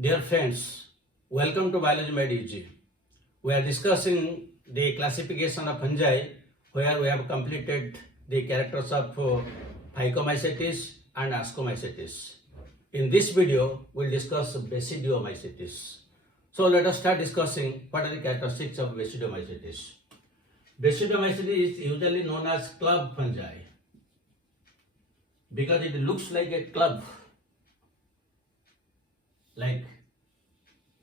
Dear friends, welcome to Biology Made Easy. We are discussing the classification of fungi where we have completed the characters of Phycomycetes and Ascomycetes. In this video, we will discuss Basidiomycetes. So let us start discussing what are the characteristics of Basidiomycetes. Basidiomycetes is usually known as club fungi because it looks like a club, like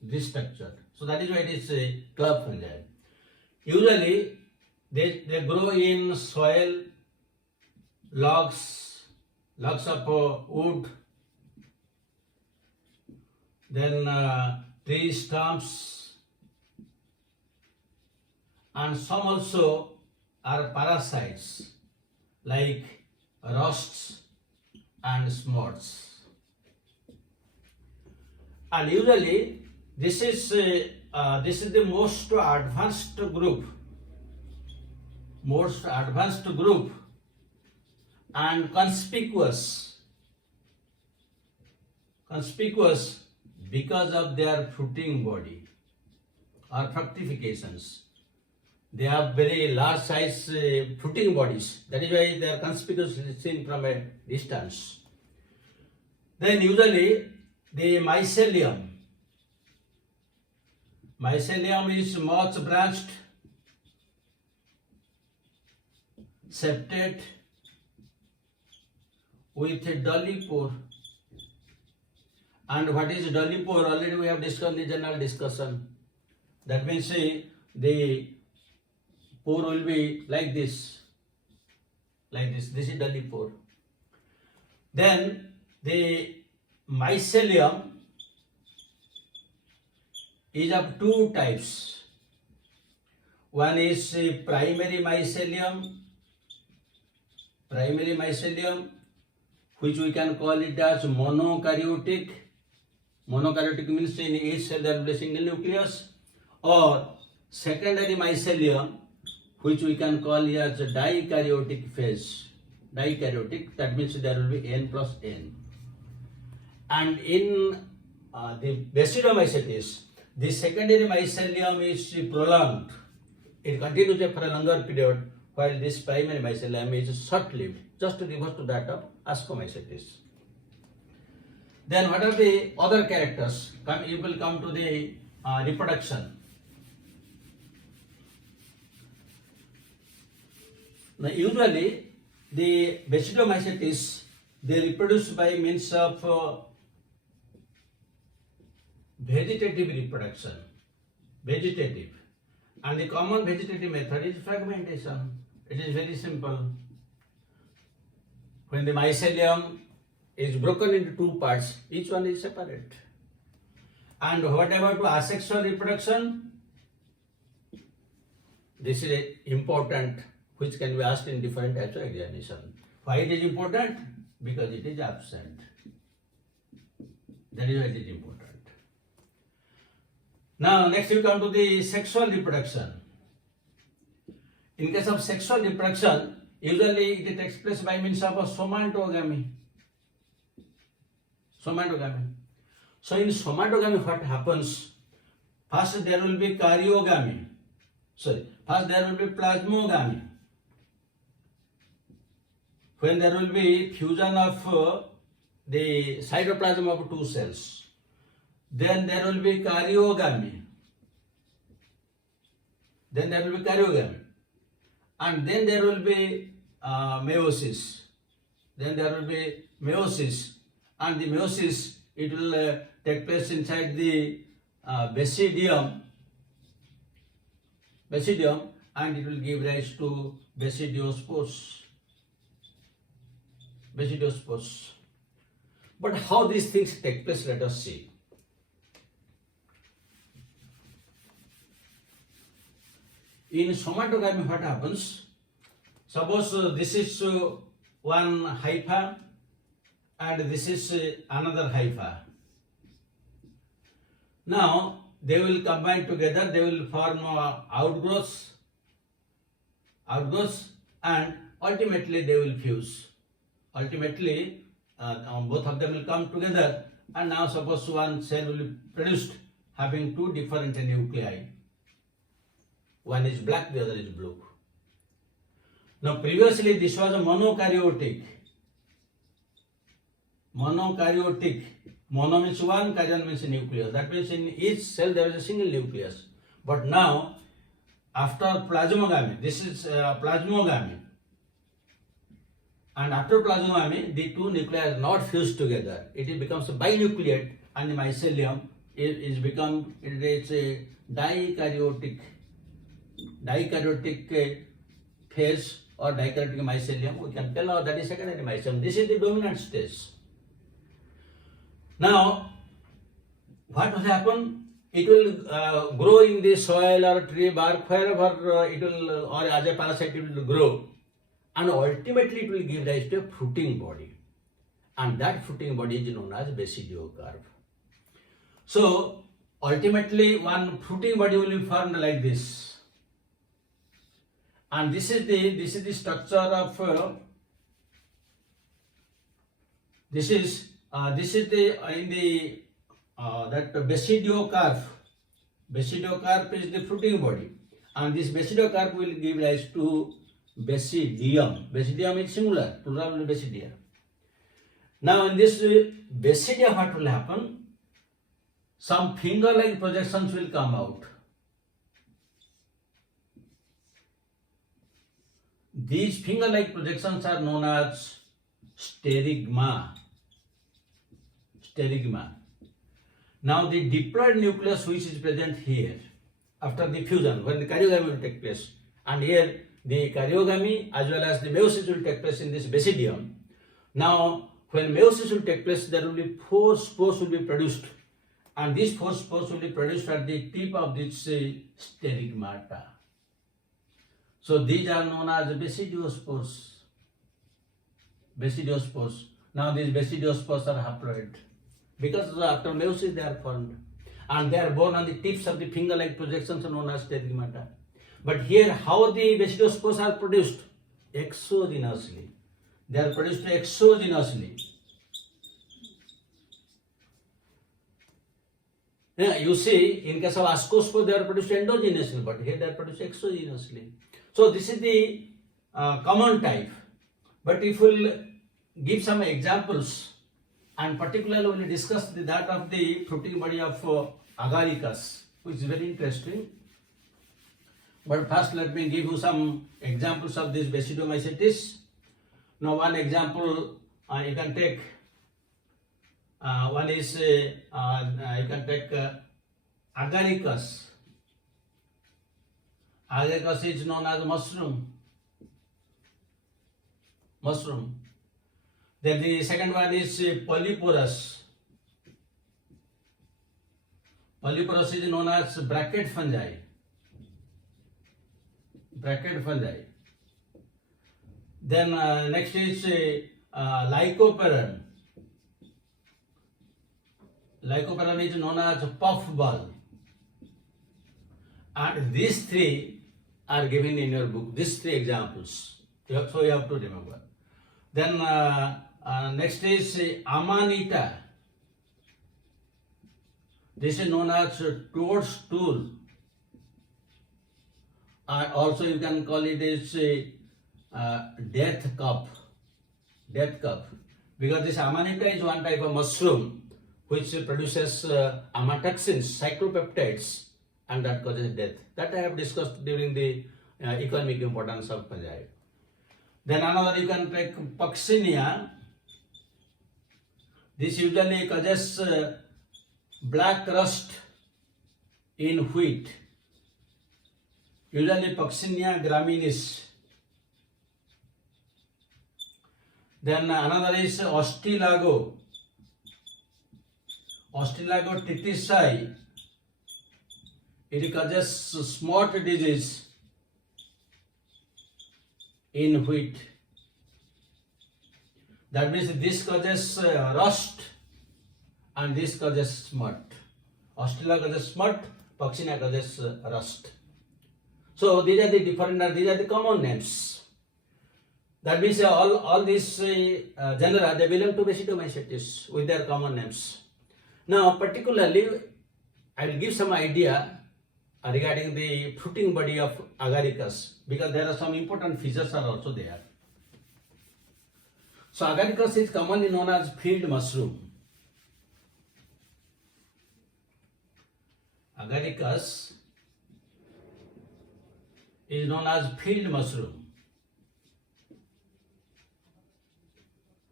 this structure. So that is why it is a club fungi. Usually they grow in soil, logs of wood, then tree stumps, and some also are parasites like rusts and smuts. And usually this is the most advanced group and conspicuous because of their fruiting body or fructifications. They have very large size fruiting bodies. That is why they are conspicuous seen from a distance. Then usually the mycelium is much branched, septate with a dully pore. And what is dully pore? Already we have discussed the general discussion. That means the pore will be like this. This is dully pore. Then the mycelium is of two types. One is primary mycelium, which we can call it as monokaryotic. Monokaryotic means in each cell there will be a single nucleus. Or secondary mycelium, which we can call it as a dikaryotic phase. Dikaryotic, that means there will be N plus N. And in the Basidiomycetes, the secondary mycelium is prolonged. It continues for a longer period, while this primary mycelium is short-lived, just to reverse to that of Ascomycetes. Then what are the other characters? You will come to the reproduction. Now usually the Basidiomycetes, they reproduce by means of vegetative reproduction. And the common vegetative method is fragmentation. It is very simple. When the mycelium is broken into two parts, each one is separate. And whatever to asexual reproduction, this is important, which can be asked in different types of examination. Why it is important? Because it is absent. That is why it is important. Now next we come to the sexual reproduction. In case of sexual reproduction, usually it takes place by means of a somatogamy. So in somatogamy what happens? First there will be karyogamy. First there will be plasmogamy. When there will be fusion of the cytoplasm of two cells. Then there will be karyogamy. And then there will be meiosis. And the meiosis, it will take place inside the basidium, and it will give rise to basidiospores. But how these things take place, let us see. In somatogamy, what happens? Suppose this is one hypha and this is another hypha. Now they will combine together, they will form outgrowths, and ultimately they will fuse. Ultimately, both of them will come together and now suppose one cell will be produced having two different nuclei. One is black, the other is blue. Now previously this was a monokaryotic. Monokaryotic. Mono means one, karyon means nucleus. That means in each cell there is a single nucleus. But now, after plasmogamy, this is plasmogamy. And after plasmogamy, the two nuclei are not fused together. It becomes a binucleate, and the mycelium is a dikaryotic phase or dikaryotic mycelium. We can tell now that is secondary mycelium. This is the dominant stage. Now, what will happen? It will grow in the soil or tree bark, wherever it will, or as a parasite it will grow, and ultimately it will give rise to a fruiting body, and that fruiting body is known as basidiocarp. So ultimately one fruiting body will be formed like this, and this is the structure of that basidiocarp. Basidiocarp is the fruiting body, and this basidiocarp will give rise to basidium. Basidium is singular, plural will be basidia. Now in this basidia, what will happen? Some finger-like projections will come out. These finger-like projections are known as sterigma. Now the diploid nucleus which is present here after the fusion, when the karyogamy will take place, and here the karyogamy as well as the meiosis will take place in this basidium. Now when meiosis will take place, there will be 4 spores will be produced, and these 4 spores will be produced at the tip of this sterigmata. So these are known as basidiospores. Now these basidiospores are haploid, because after meiosis they are formed, and they are born on the tips of the finger-like projections known as sterigmata. But here, how the basidiospores are produced? Exogenously. They are produced exogenously. Yeah, you see, in case of ascospore, they are produced endogenously, but here they are produced exogenously. So this is the common type. But if we will give some examples, and particularly when we discuss that of the fruiting body of agaricus, which is very interesting. But first let me give you some examples of this basidiomycetes. Now one example you can take, one is you can take agaricus. Agaricus is known as mushroom. Then the second one is polyporous. Polyporous is known as bracket fungi. Then next is lycopteran. Lycopteran is known as puffball. And these 3 are given in your book. These 3 examples. So you have to remember. Then next is amanita. This is known as toadstool. Also you can call it as death cup, because this amanita is one type of mushroom which produces amatoxins, cyclopeptides, and that causes death. That I have discussed during the economic importance of fungi. Then another you can take Puccinia. This usually causes black rust in wheat. Usually Puccinia graminis. Then another is Ostilago. Ostilago titisci. It causes smut disease in wheat. That means this causes rust and this causes smut. Ostilago causes smut, Puccinia causes rust. So these are the common names. That means all these genera, they belong to Basidiomycetes with their common names. Now, particularly, I will give some idea regarding the fruiting body of agaricus, because there are some important features are also there. So, agaricus is commonly known as field mushroom. Agaricus is known as field mushroom,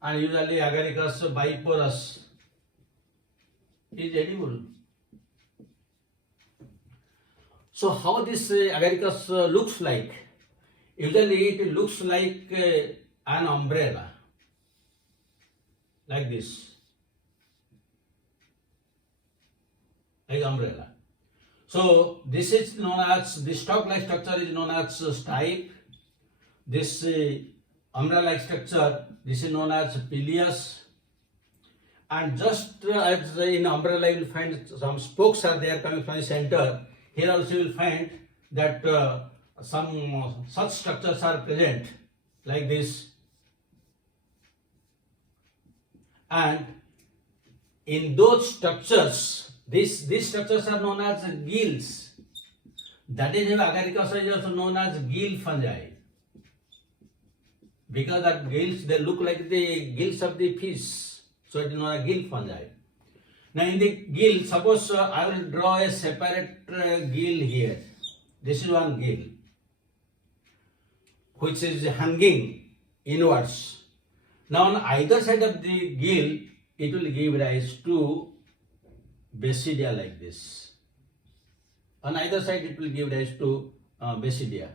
and usually agaricus biporous is edible. So how this agaricus looks like? Usually it looks like an umbrella, like this, like umbrella. So this is known as, the stalk-like structure is known as stipe. This umbrella-like structure, this is known as pileus. And just as in umbrella you will find some spokes are there coming from the center, here also you will find that some such structures are present like this. And in those structures, these structures are known as gills. That is why agaricus is also known as gill fungi, because that gills, they look like the gills of the fish. So it is known as gill fungi. Now in the gill, suppose I will draw a separate gill here. This is one gill which is hanging inwards. Now on either side of the gill, it will give rise to basidia like this. On either side, it will give rise to basidia.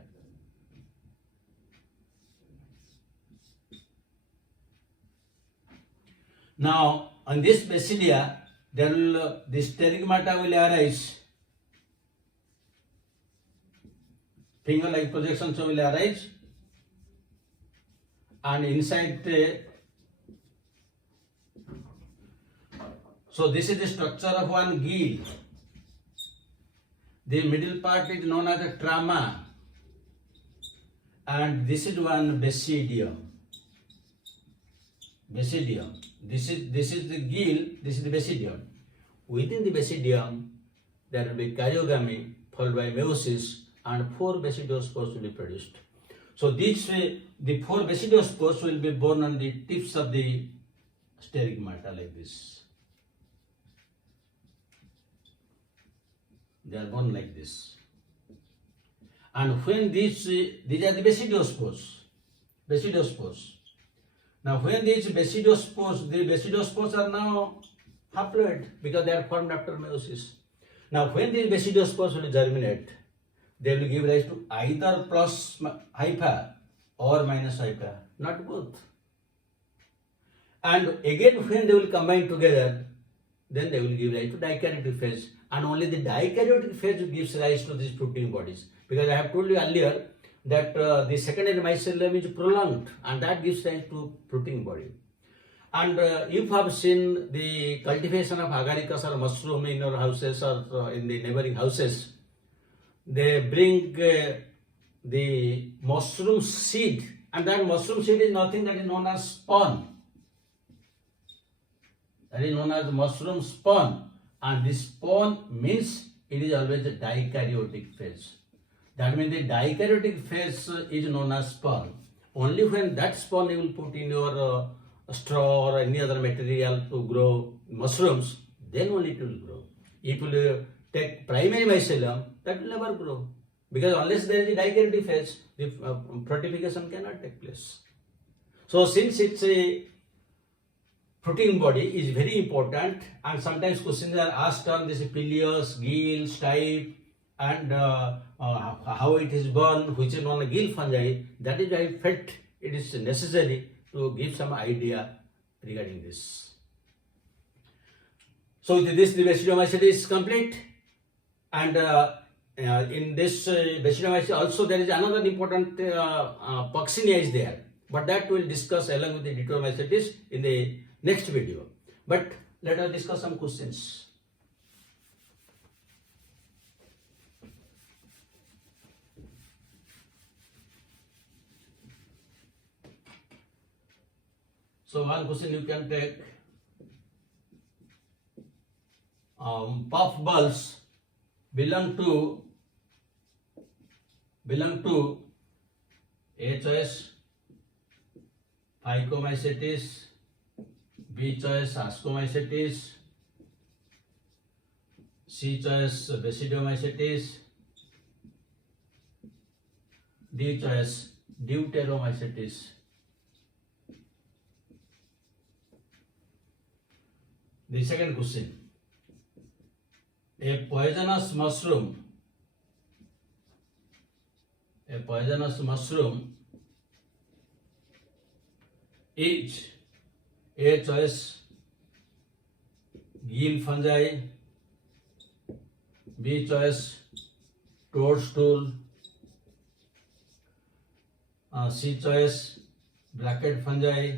Now, on this basidia, there will this stigmata will arise. Finger-like projections will arise, and inside. So this is the structure of one gill. The middle part is known as a trama, and this is one basidium. Basidium. This is the gill. This is the basidium. Within the basidium, there will be karyogamy followed by meiosis, and 4 basidiospores will be produced. So these the 4 basidiospores will be born on the tips of the stigmata like this. They are born like this. And when these are the basidiospores. Now when these basidiospores are now haploid because they are formed after meiosis. Now when these basidiospores will germinate, they will give rise to either plus hypha or minus hypha, not both. And again when they will combine together, then they will give rise to dikaryotic phase, and only the dikaryotic phase gives rise to these fruiting bodies. Because I have told you earlier that the secondary mycelium is prolonged, and that gives rise to fruiting body. And if you have seen the cultivation of agaricus or mushroom in your houses or in the neighboring houses, they bring the mushroom seed, and that mushroom seed is nothing that is known as spawn. That is known as mushroom spawn, and this spawn means it is always a dikaryotic phase. That means the dikaryotic phase is known as spawn. Only when that spawn you will put in your straw or any other material to grow mushrooms, then only it will grow. If you take primary mycelium, that will never grow, because unless there is a dikaryotic phase, the fructification cannot take place. So since it's a fruiting body is very important, and sometimes questions are asked on this pileus, gill, stipe, and how it is born, which is known as gill fungi. That is why I felt it is necessary to give some idea regarding this. So with this, the basidiomycetes is complete, and in this basidiomycetes also there is another important Puxinia is there, but that we will discuss along with the dikaryotic in the next video. But let us discuss some questions. So one question you can take. puffballs belong to A choice Phycomycetes, B choice Ascomycetes, C choice Basidiomycetes, D choice Deuteromycetes. The second question. A poisonous mushroom is A choice gillfungi, B choice toadstool, C choice bracket fungi,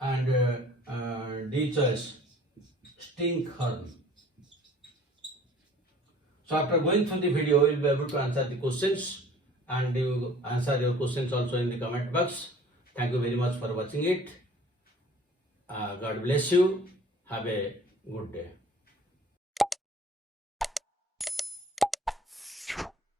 and D choice stinkhorn. So after going through the video, you will be able to answer the questions, and you answer your questions also in the comment box. Thank you very much for watching it. God bless you. Have a good day.